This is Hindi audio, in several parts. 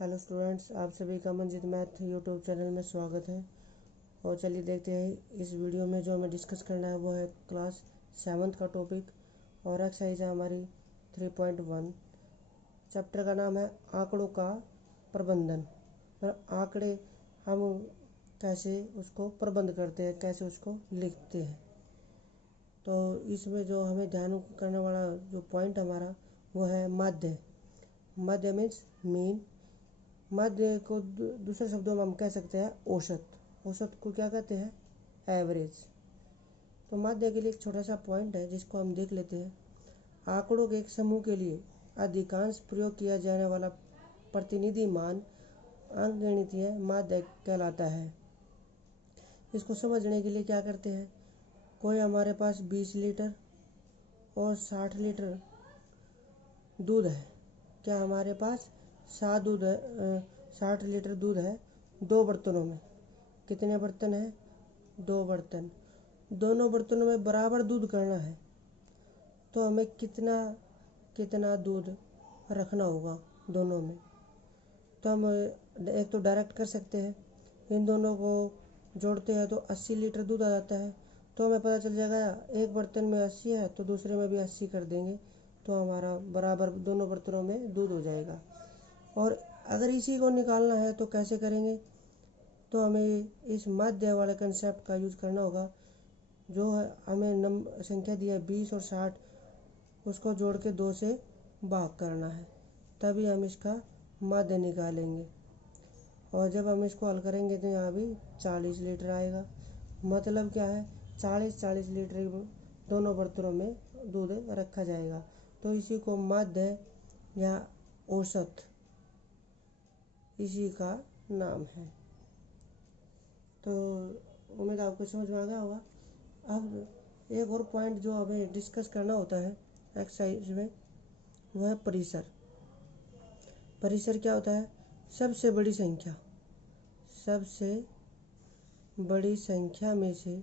हेलो स्टूडेंट्स, आप सभी का मंजित मैथ यूट्यूब चैनल में स्वागत है। और चलिए देखते हैं इस वीडियो में जो हमें डिस्कस करना है वो है क्लास 7th का टॉपिक और एक्सरसाइज है हमारी 3.1। चैप्टर का नाम है आंकड़ों का प्रबंधन। और आंकड़े हम कैसे उसको प्रबंध करते हैं, कैसे उसको लिखते हैं। तो इसमें जो हमें ध्यान करने वाला जो पॉइंट हमारा वो है माध्य। माध्य मीन्स मीन। माध्य को दूसरे शब्दों में हम कह सकते हैं औसत। औसत को क्या कहते हैं? एवरेज। तो माध्य के लिए एक छोटा सा पॉइंट है जिसको हम देख लेते हैं। आंकड़ों के एक समूह के लिए अधिकांश प्रयोग किया जाने वाला प्रतिनिधि मान अंकगणितीय माध्य कहलाता है। इसको समझने के लिए क्या करते हैं, कोई हमारे पास 20 लीटर और 60 लीटर दूध है। क्या हमारे पास 60 लीटर दूध है दो बर्तनों में। कितने बर्तन हैं? 2 बर्तन। दोनों बर्तनों में बराबर दूध करना है तो हमें कितना कितना दूध रखना होगा दोनों में। तो हम एक तो डायरेक्ट कर सकते हैं, इन दोनों को जोड़ते हैं तो 80 लीटर दूध आ जाता है। तो हमें पता चल जाएगा एक बर्तन में 80 है तो दूसरे में भी 80 कर देंगे तो हमारा बराबर दोनों बर्तनों में दूध हो जाएगा। और अगर इसी को निकालना है तो कैसे करेंगे? तो हमें इस माध्य वाले कंसेप्ट का यूज़ करना होगा। जो है हमें संख्या दी है 20 और 60, उसको जोड़ के 2 से भाग करना है, तभी हम इसका माध्य निकालेंगे। और जब हम इसको हल करेंगे तो यहाँ भी 40 लीटर आएगा। मतलब क्या है, 40 लीटर दोनों बर्तनों में दूध रखा जाएगा। तो इसी को माध्य या औसत इसी का नाम है। तो उम्मीद आपको समझ में आ गया होगा। अब एक और पॉइंट जो हमें डिस्कस करना होता है एक्सरसाइज में वो है परिसर। परिसर क्या होता है? सबसे बड़ी संख्या, सबसे बड़ी संख्या में से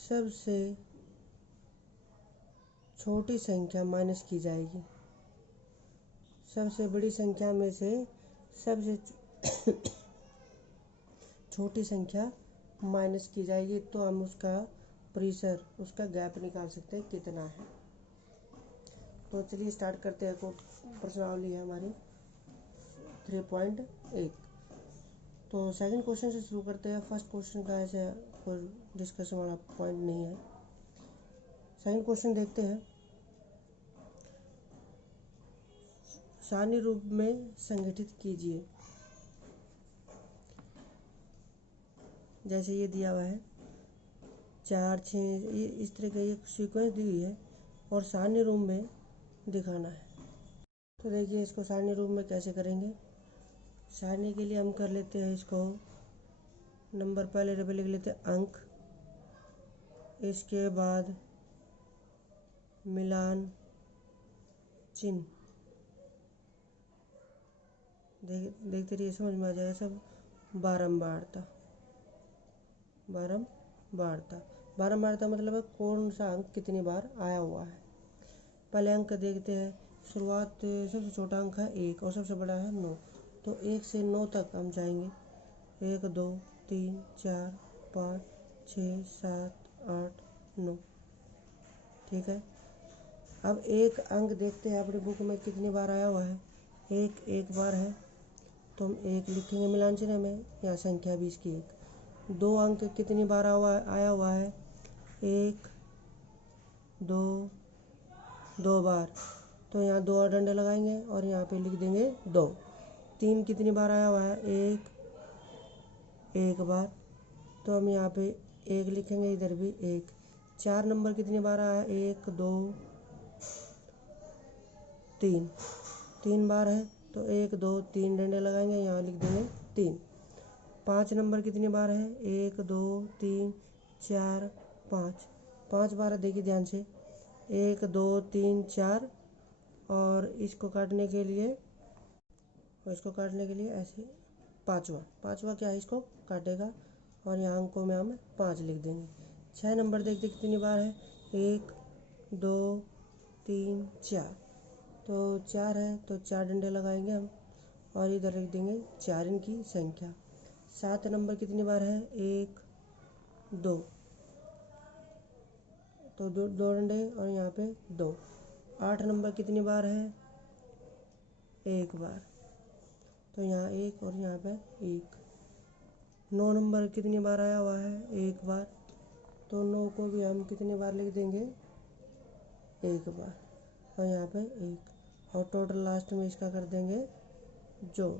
सबसे छोटी संख्या माइनस की जाएगी। सबसे बड़ी संख्या में से सबसे छोटी संख्या माइनस की जाएगी तो हम उसका परिसर, उसका गैप निकाल सकते हैं कितना है। तो चलिए स्टार्ट करते हैं। प्रश्नावली है हमारी 3.1। तो सेकंड क्वेश्चन से शुरू करते हैं। फर्स्ट क्वेश्चन का ऐसे कोई डिस्कशन वाला पॉइंट नहीं है। सेकंड क्वेश्चन देखते हैं। सारणी रूप में संगठित कीजिए। जैसे ये दिया हुआ है 4, 6, इस तरह का एक सीक्वेंस दी हुई है और सारणी रूप में दिखाना है। तो देखिए इसको सारणी रूप में कैसे करेंगे। सारणी के लिए हम कर लेते हैं इसको नंबर, पहले लिख लेते हैं अंक, इसके बाद मिलान चिन्ह। देखते रहिए, समझ में आ जाएगा सब। बारंबारता मतलब है कौन सा अंक कितनी बार आया हुआ है। पहले अंक देखते हैं। शुरुआत सबसे छोटा अंक है 1 और सबसे बड़ा है 9। तो 1 से 9 तक हम जाएंगे। 1, 2, 3, 4, 5, 6, 7, 8, 9। ठीक है। अब एक अंक देखते हैं अपनी बुक में कितनी बार आया हुआ है। एक बार है तो हम 1 लिखेंगे मिलान चिन्ह में, यहाँ संख्या भी इसकी 1। 2 अंक कितनी बार आया हुआ है? 1, 2, 2 बार, तो यहाँ 2 और डंडे लगाएंगे और यहाँ पे लिख देंगे 2। 3 कितनी बार आया हुआ है? 1 बार, तो हम यहाँ पे 1 लिखेंगे, इधर भी 1। 4 नंबर कितनी बार आया है? 1, 2, 3 बार है तो 1, 2, 3 डंडे लगाएंगे, यहाँ लिख देंगे 3। 5 नंबर कितनी बार है? 1, 2, 3, 4, 5 बार है। देखिए ध्यान से, 1, 2, 3, 4 और इसको काटने के लिए ऐसे पाँचवा क्या है, इसको काटेगा और यहाँ अंकों में हम 5 लिख देंगे। 6 नंबर देखते कितनी बार है? 1, 2, 3, 4, तो 4 है तो 4 डंडे लगाएंगे हम और इधर लिख देंगे 4 इनकी संख्या। 7 नंबर कितनी बार है? 1 2, तो दो डंडे और यहाँ पे 2। 8 नंबर कितनी बार है? 1 बार, तो यहाँ 1 और यहाँ पे 1। 9 नंबर कितनी बार आया हुआ है? 1 बार, तो 9 को भी हम कितनी बार लिख देंगे? 1 बार, और यहाँ पे 1, और टोटल लास्ट में इसका कर देंगे जोड़।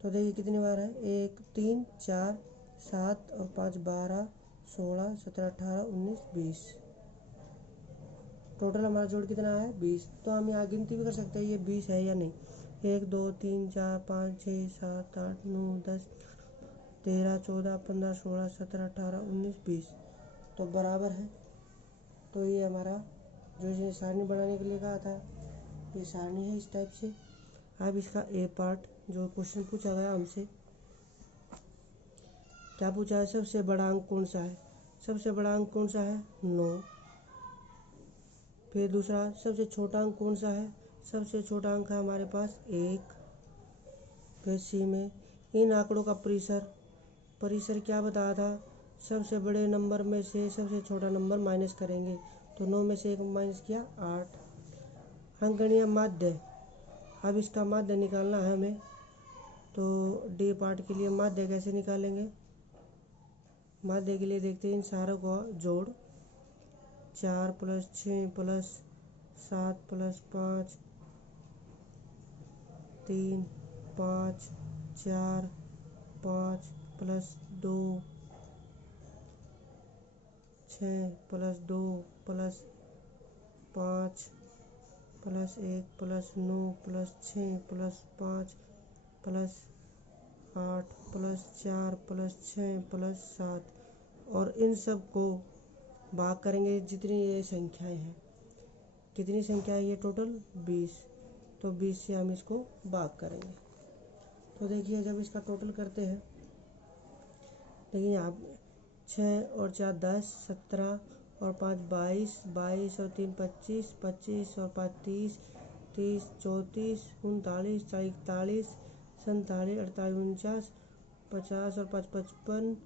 तो देखिए कितनी बार है? 1 3 4 7 और 5 12 16 17 18 19 20। टोटल हमारा जोड़ कितना है? 20। तो हम यहाँ गिनती भी कर सकते हैं ये 20 है या नहीं। 1 2 3 4 5 6 7 8 9 10 13 14 15 16 17 18 19 20, तो बराबर है। तो ये हमारा जो इसने सारणी बनाने के लिए कहा था, ये सारणी है इस टाइप से। अब इसका ए पार्ट जो क्वेश्चन पूछा गया हमसे, क्या पूछा है? सबसे बड़ा अंक कौन सा है? सबसे बड़ा अंक कौन सा है? 9। फिर दूसरा, सबसे छोटा अंक कौन सा है? सबसे छोटा अंक है हमारे पास 1। फिर सी में इन आंकड़ों का परिसर क्या बताया था? सबसे बड़े नंबर में से सबसे छोटा नंबर माइनस करेंगे, तो 9 में से 1 माइनस किया 8। अंकगणिय माध्य, अब इसका माध्य निकालना है हमें, तो डी पार्ट के लिए माध्य कैसे निकालेंगे? माध्य के लिए देखते हैं इन सारों का जोड़। 4 + 6 + 7 + 5 3 5 4 5 + 2 6 + 2 + 5 + 1 + 9 + 6 + 5 + 8 + 4 + 6 + 7, और इन सब को भाग करेंगे जितनी ये संख्याएं हैं। कितनी संख्या है ये? टोटल 20। तो 20 से हम इसको भाग करेंगे। तो देखिए जब इसका टोटल करते हैं, देखिए यहाँ 6 और 4 10 17 और 5 22 22 और 3 25 25 और 5 30 30 34 39 41 47 48 49 50 और 5 55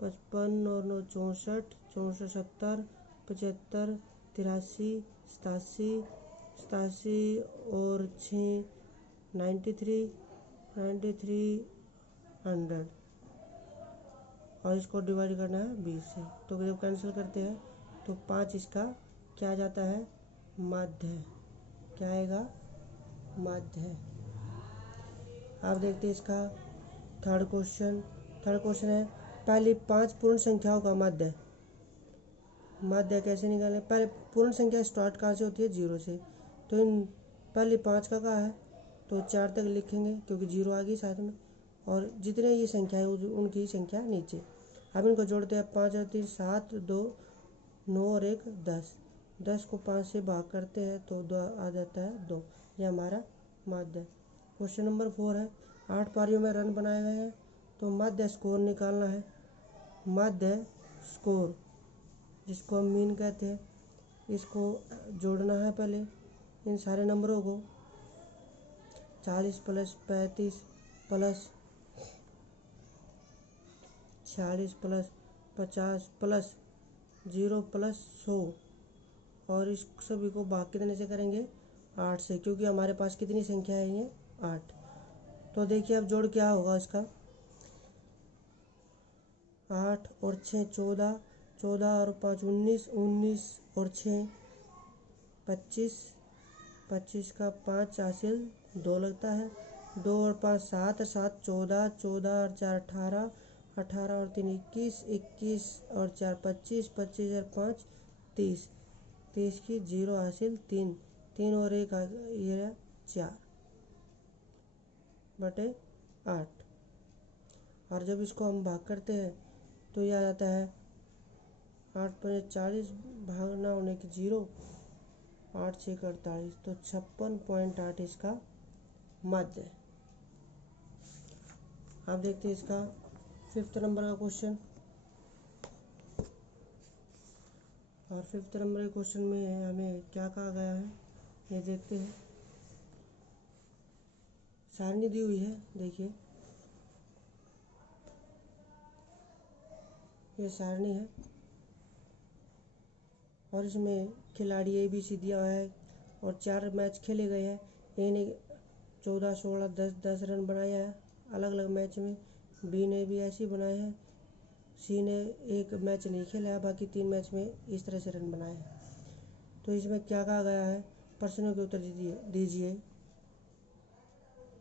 55 और 9 64 64 70 75 83 87 87 और 6 93 93 100, और इसको डिवाइड करना है 20 से। तो जब कैंसिल करते हैं तो 5 इसका क्या आ जाता है? माध्य। क्या आएगा? माध्य। आप देखते हैं इसका थर्ड क्वेश्चन है पहली 5 पूर्ण संख्याओं का माध्य। माध्य कैसे निकालें? पहले पूर्ण संख्या स्टार्ट कहाँ से होती है? 0 से। तो इन पहली 5 का कहाँ है? तो 4 तक लिखेंगे क्योंकि 0 आ गई साथ में, और जितने ये संख्या है उनकी संख्या नीचे। अब इनको जोड़ते हैं। 5 और 3 7 2 9 और 1 10। 10 को 5 से भाग करते हैं तो 2 आ जाता है 2। ये हमारा माध्य। क्वेश्चन नंबर 4 है 8 पारियों में रन बनाए गए हैं, तो माध्य स्कोर निकालना है। माध्य स्कोर जिसको हम मीन कहते हैं, इसको जोड़ना है पहले इन सारे नंबरों को। 40 + 35 + 46 + 50 + 0 + 100, और इस सभी को भाग कितने से करेंगे? 8 से, क्योंकि हमारे पास कितनी संख्या है? ये 8। तो देखिए अब जोड़ क्या होगा इसका? 8 और 6 14 14 और 5 19 19 और 6 25 25 का 5 हासिल 2 लगता है। 2 और 5 7 7 14 14 और 4 18 18 और 3 21 21 और 4 25 25 और 5 30 30 की 0 हासिल 3 3 और 1 ये 4 बटे 8। और जब इसको हम भाग करते हैं तो ये आ जाता है 8 × 40 भागना होने की 0 8 × 48, तो 56.8 इसका माध्य। आप देखते हैं इसका 5th नंबर का क्वेश्चन, और 5th नंबर के क्वेश्चन में हमें क्या कहा गया है ये देखते हैं। सारणी दी हुई है, देखिए ये सारणी है और इसमें खिलाड़ी ABC दिया हुआ है और 4 मैच खेले गए हैं। ए ने 14, 16, 10 रन बनाया है अलग अलग मैच में। बी ने भी ऐसे ही बनाए हैं। सी ने एक मैच नहीं खेला है, बाकी 3 मैच में इस तरह से रन बनाए हैं। तो इसमें क्या कहा गया है, प्रश्नों के उत्तर दीजिए।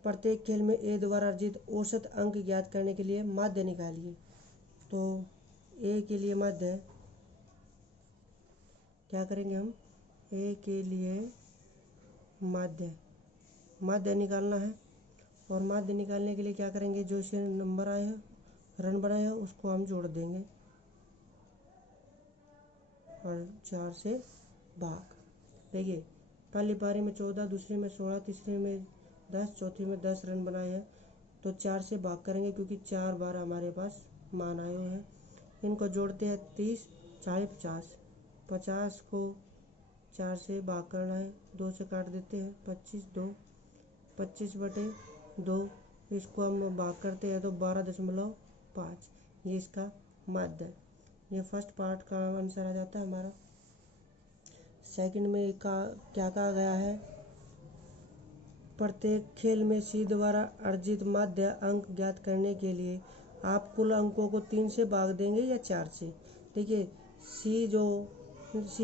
प्रत्येक खेल में ए द्वारा अर्जित औसत अंक ज्ञात करने के लिए माध्य निकालिए। तो ए के लिए माध्य क्या करेंगे हम, ए के लिए माध्य निकालना है। और माध्य निकालने के लिए क्या करेंगे, जो इसे नंबर आए हैं, रन बनाए हैं, उसको हम जोड़ देंगे और 4 से भाग। देखिए पहली पारी में 14, दूसरी में 16, तीसरी में 10, चौथी में 10 रन बनाए हैं। तो 4 से भाग करेंगे क्योंकि 4 बार हमारे पास मान आए हुए हैं। इनको जोड़ते हैं 30, 40, 50। 50 को 4 से भाग करना है, 2 से काट देते हैं, 25/2। इसको हम भाग करते हैं तो 12.5। ये इसका माध्य, ये फर्स्ट पार्ट का आंसर आ जाता है हमारा। सेकंड में क्या कहा गया है, प्रत्येक खेल में सी द्वारा अर्जित माध्य अंक ज्ञात करने के लिए आप कुल अंकों को 3 से भाग देंगे या 4 से। देखिए सी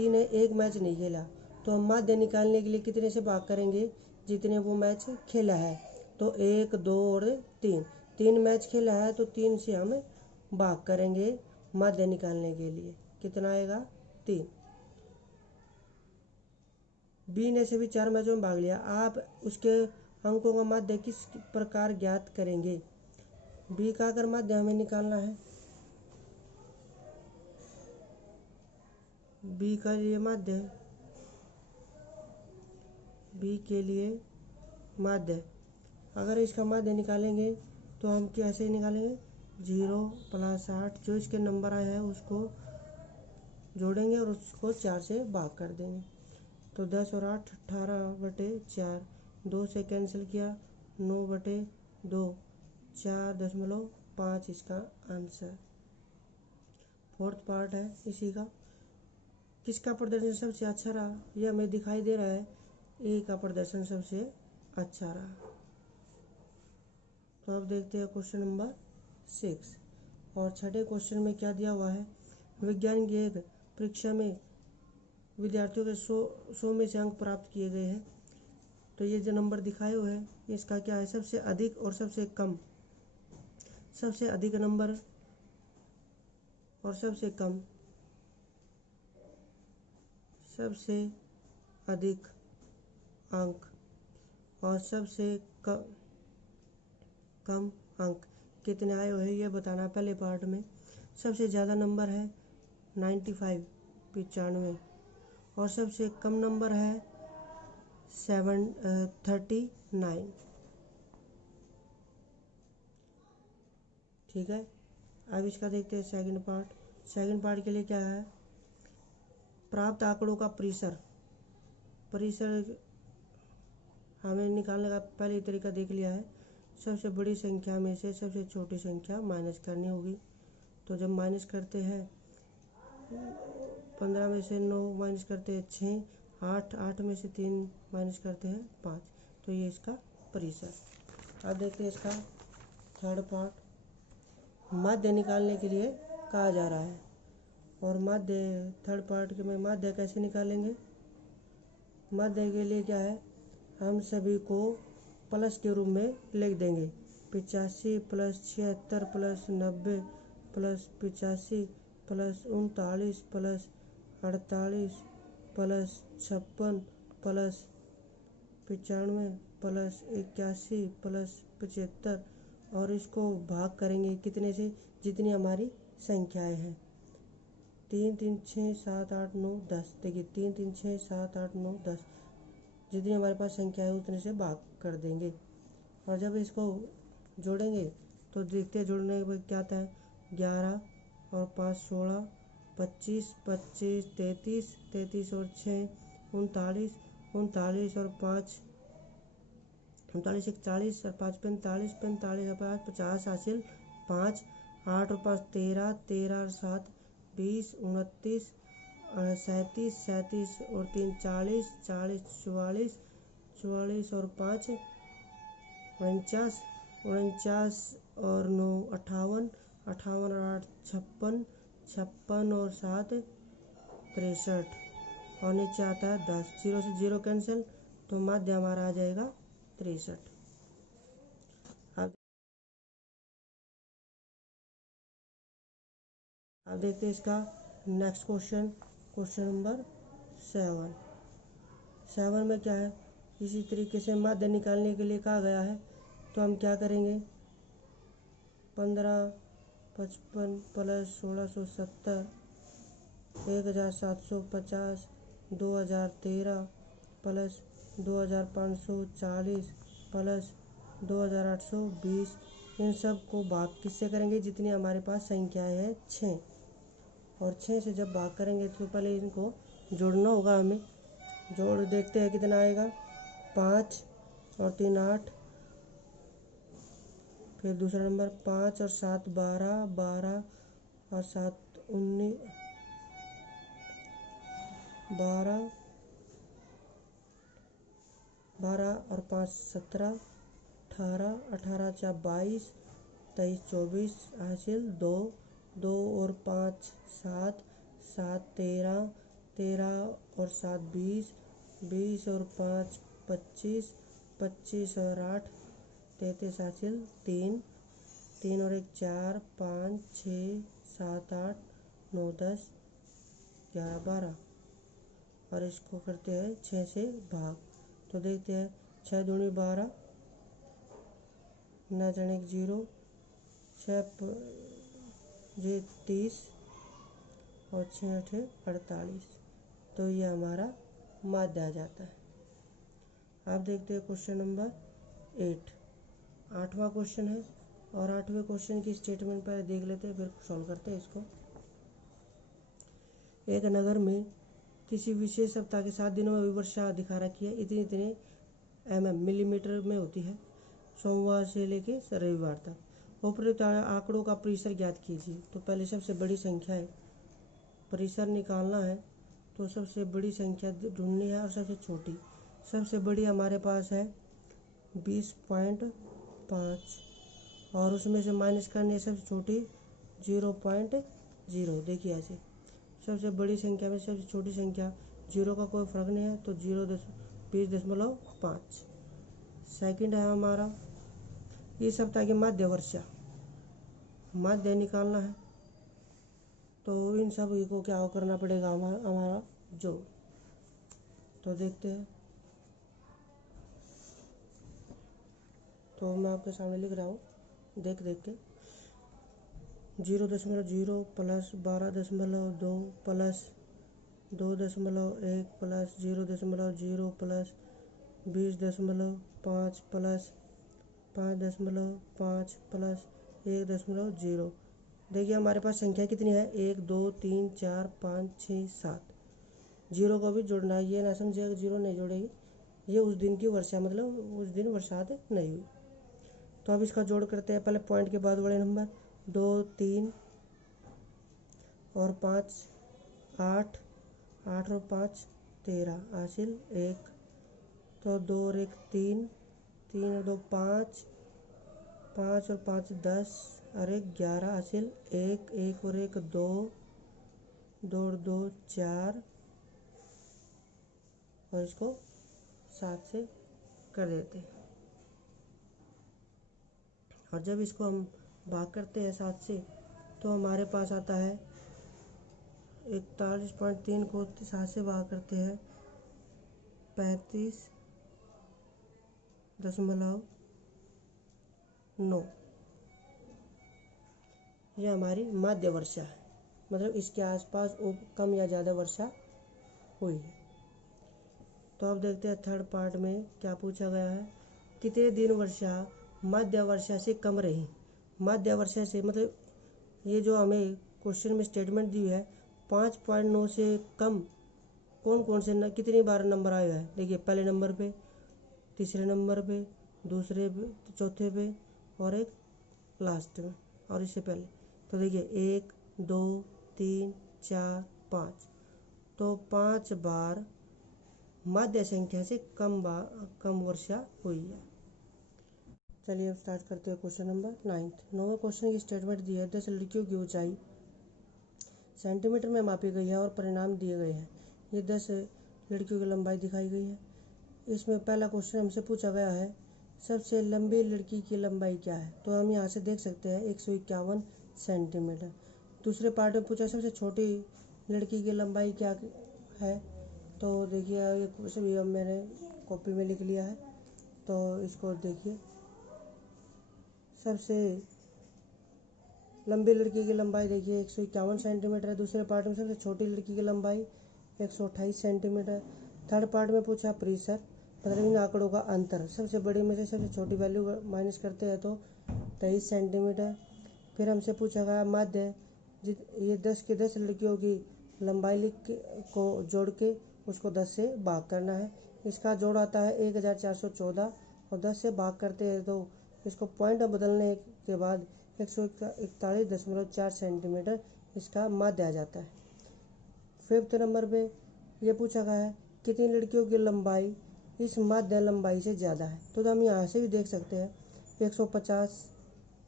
ने एक मैच नहीं खेला, तो हम माध्य निकालने के लिए कितने से भाग करेंगे, जितने वो मैच खेला है। तो 1, 2 और 3 मैच खेला है, तो 3 से हम भाग करेंगे माध्य निकालने के लिए। कितना आएगा, 3। बी ने सभी 4 मैचों में भाग लिया। आप उसके अंकों का माध्य किस प्रकार ज्ञात करेंगे। बी का अगर माध्य हमें निकालना है, बी का लिए माध्य, बी के लिए माध्य, अगर इसका माध्य निकालेंगे तो हम कैसे निकालेंगे, 0 + 8 जो इसके नंबर आए हैं उसको जोड़ेंगे और उसको 4 से भाग कर देंगे। तो 10 और 8 18/4, 2 से कैंसिल किया, 9/2, 4.5 इसका आंसर। फोर्थ पार्ट है इसी का, किसका प्रदर्शन सबसे अच्छा रहा, ये हमें दिखाई दे रहा है, ए का प्रदर्शन सबसे अच्छा रहा। तो अब देखते हैं क्वेश्चन नंबर 6। और छठे क्वेश्चन में क्या दिया हुआ है, विज्ञान की एक परीक्षा में विद्यार्थियों के 100 में से अंक प्राप्त किए गए हैं। तो ये जो नंबर दिखाए हुए हैं, इसका क्या है, सबसे अधिक और सबसे कम। सबसे अधिक नंबर और सबसे कम, सबसे अधिक अंक और सबसे कम अंक कितने आए हुए हैं ये बताना। पहले पार्ट में सबसे ज़्यादा नंबर है 95, 95, और सबसे कम नंबर है 39। ठीक है, अब इसका देखते हैं सेकंड पार्ट। सेकंड पार्ट के लिए क्या है, प्राप्त आंकड़ों का परिसर हमें निकालने का पहले तरीका देख लिया है। सबसे बड़ी संख्या में से सबसे छोटी संख्या माइनस करनी होगी। तो जब माइनस करते हैं 15 में से 9 माइनस करते हैं 6, 8 में से 3 माइनस करते हैं 5। तो ये इसका परिसर। अब देखते हैं इसका थर्ड पार्ट, माध्य निकालने के लिए कहा जा रहा है। और माध्य थर्ड पार्ट में माध्य कैसे निकालेंगे, माध्य के लिए क्या है, हम सभी को प्लस के रूप में लिख देंगे। 85 + 76 + 90 + 85 + 39 + 48 + 56 + 95 + 81 + 75, और इसको भाग करेंगे कितने से, जितनी हमारी संख्याएं हैं। 3, 3, 6, 7, 8, 9, 10। देखिए 3, 3, 6, 7, 8, 9, 10 जितनी हमारे पास संख्या है उतने से भाग कर देंगे। और जब इसको जोड़ेंगे तो देखते हैं जोड़ने के बाद क्या आता है, 11 और 5 16, 25, 25, 33, 33 और 6 39, 39 और 5 39 एक 40 और 5 45 45 और 5 50 हासिल 5 8 और 5 13 13 और 7 20 29 37 37 और 3 40 40 44 44 और 5 49 49 और 9 58 58 और 8 56 56 और 7 63 और नीचे आता है 10। 0 से 0 कैंसिल, तो माध्य हमारा आ जाएगा 63। अब देखते हैं इसका नेक्स्ट क्वेश्चन, क्वेश्चन नंबर 7 में क्या है। इसी तरीके से माध्य निकालने के लिए कहा गया है, तो हम क्या करेंगे। 1555 प्लस 1670 1750 2013 प्लस 2540 प्लस 2820, इन सब को भाग किससे करेंगे, जितनी हमारे पास संख्याएं हैं 6, और 6 से जब भाग करेंगे तो पहले इनको जोड़ना होगा हमें। जोड़ देखते हैं कितना आएगा। 5 और 3 8, फिर दूसरा नंबर 5 और 7 12 12 और 7 19 12 12 और 5 17 18 18 4 22 23 24 हासिल 2 2 और 5 7 7 13 13 और 7 20 20 और 5 25 25 और 8 33 हासिल 3 3 और 1 4 5 6 7 8 9 10 11 12, और इसको करते हैं 6 से भाग। तो देखते हैं 6 दूनी 12, 9 जन 1 0, 6 ये 30 और 6 8 48, तो ये हमारा माध्य आ जाता है। अब देखते हैं क्वेश्चन नंबर 8, 8वां क्वेश्चन है, और 8वें क्वेश्चन की स्टेटमेंट पहले देख लेते हैं, फिर सॉल्व करते हैं इसको। एक नगर में किसी विशेष सप्ताह के 7 दिनों में वर्षा दिखा रखी है, इतने इतने मिलीमीटर में होती है, सोमवार से लेके रविवार तक। उपरोक्त आंकड़ों का परिसर ज्ञात कीजिए। तो पहले सबसे बड़ी संख्या है, परिसर निकालना है, तो सबसे बड़ी संख्या ढूंढनी है, और सबसे छोटी। सबसे बड़ी हमारे पास है 20.5, और उसमें से माइनस करनी है सबसे छोटी 0.0। देखिए ऐसे सबसे बड़ी संख्या में सबसे छोटी संख्या 0 का कोई फर्क नहीं है, तो 20.5। सेकंड है हमारा इस सप्ताह की माध्य वर्षा, माध्य निकालना है, तो इन सब को क्या करना पड़ेगा हमारा जोड़। तो देखते हैं, तो मैं आपके सामने लिख रहा हूँ, देख के 0.0 plus 12.2 plus 2.1 plus 0.0 plus 20.5 plus 5.5 plus 1.0। देखिए हमारे पास संख्या कितनी है, 1 2 3 4 5 6 7। 0 को भी जोड़ना है, ये ना समझिएगा 0 नहीं जोड़ेगी, ये उस दिन की वर्षा, मतलब उस दिन बरसात नहीं हुई। तो अब इसका जोड़ करते हैं। पहले पॉइंट के बाद बड़े नंबर 2 3 और 5 8 8 और 5 13 हासिल 1, तो 2 और 1 3 3 और 2 5 5 और 5 10 और 1 11 हासिल 1 1 और 1 2 2 और 2 4, और इसको 7 से कर देते हैं। और जब इसको हम भाग करते हैं 7 से, तो हमारे पास आता है 41.3 को 7 से भाग करते हैं 35.9। ये हमारी माध्य वर्षा है, मतलब इसके आसपास कम या ज़्यादा वर्षा हुई है। तो अब देखते हैं थर्ड पार्ट में क्या पूछा गया है। कितने दिन वर्षा माध्य वर्षा से कम रही। माध्य वर्षा से मतलब ये जो हमें क्वेश्चन में स्टेटमेंट दी है 5.9 से कम कौन कौन से कितनी बार नंबर आया है। देखिए पहले नंबर पे, तीसरे नंबर पे, दूसरे पे, चौथे पे और एक लास्ट में और इससे पहले। तो देखिए 1 2 3 4 5, तो 5 बार मध्य संख्या से कम वर्षा हुई है। चलिए अब स्टार्ट करते हैं क्वेश्चन नंबर 9वें क्वेश्चन की स्टेटमेंट दी है 10 लड़कियों की ऊंचाई सेंटीमीटर में मापी गई है और परिणाम दिए गए हैं। ये 10 लड़कियों की लंबाई दिखाई गई है। इसमें पहला क्वेश्चन हमसे पूछा गया है सबसे लंबी लड़की की लंबाई क्या है, तो हम यहाँ से देख सकते हैं 151 सेंटीमीटर। दूसरे पार्ट में पूछा सबसे छोटी लड़की की लंबाई क्या है, तो देखिए ये क्वेश्चन भी अब मैंने कॉपी में लिख लिया है। तो इसको देखिए सबसे लंबी लड़की की लंबाई देखिए 151 सेंटीमीटर है। दूसरे पार्ट में सबसे छोटी लड़की की लंबाई 128 सेंटीमीटर। थर्ड पार्ट में पूछा परिसर, मतलब इन आंकड़ों का अंतर, सबसे बड़ी में से सबसे छोटी वैल्यू माइनस करते हैं तो 23 सेंटीमीटर। फिर हमसे पूछा गया माध्य, ये 10 की 10 लड़कियों की लंबाई लिख के को जोड़ के उसको 10 से भाग करना है। इसका जोड़ आता है 1414 और 10 से भाग करते हैं तो इसको पॉइंट में बदलने के बाद 141.4 सेंटीमीटर इसका माध्य आ जाता है। 5th नंबर पे ये पूछा गया है कितनी लड़कियों की लंबाई इस माध्य लंबाई से ज़्यादा है, तो हम यहाँ से भी देख सकते हैं 150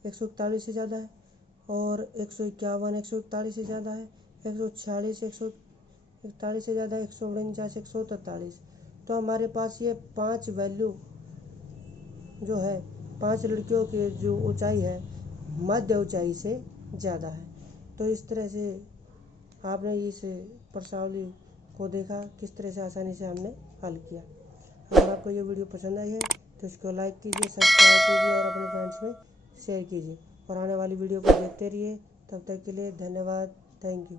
141 से ज़्यादा है और 151 141 से ज़्यादा है, 146 141 से ज़्यादा है, 149 143। तो हमारे पास ये 5 वैल्यू जो है 5 लड़कियों की जो ऊंचाई है मध्य ऊंचाई से ज़्यादा है। तो इस तरह से आपने इस प्रश्नावली को देखा किस तरह से आसानी से हमने हल किया। अगर आपको ये वीडियो पसंद आई है तो इसको लाइक कीजिए, सब्सक्राइब कीजिए और अपने फ्रेंड्स में शेयर कीजिए और आने वाली वीडियो को देखते रहिए। तब तक के लिए धन्यवाद। Thank you.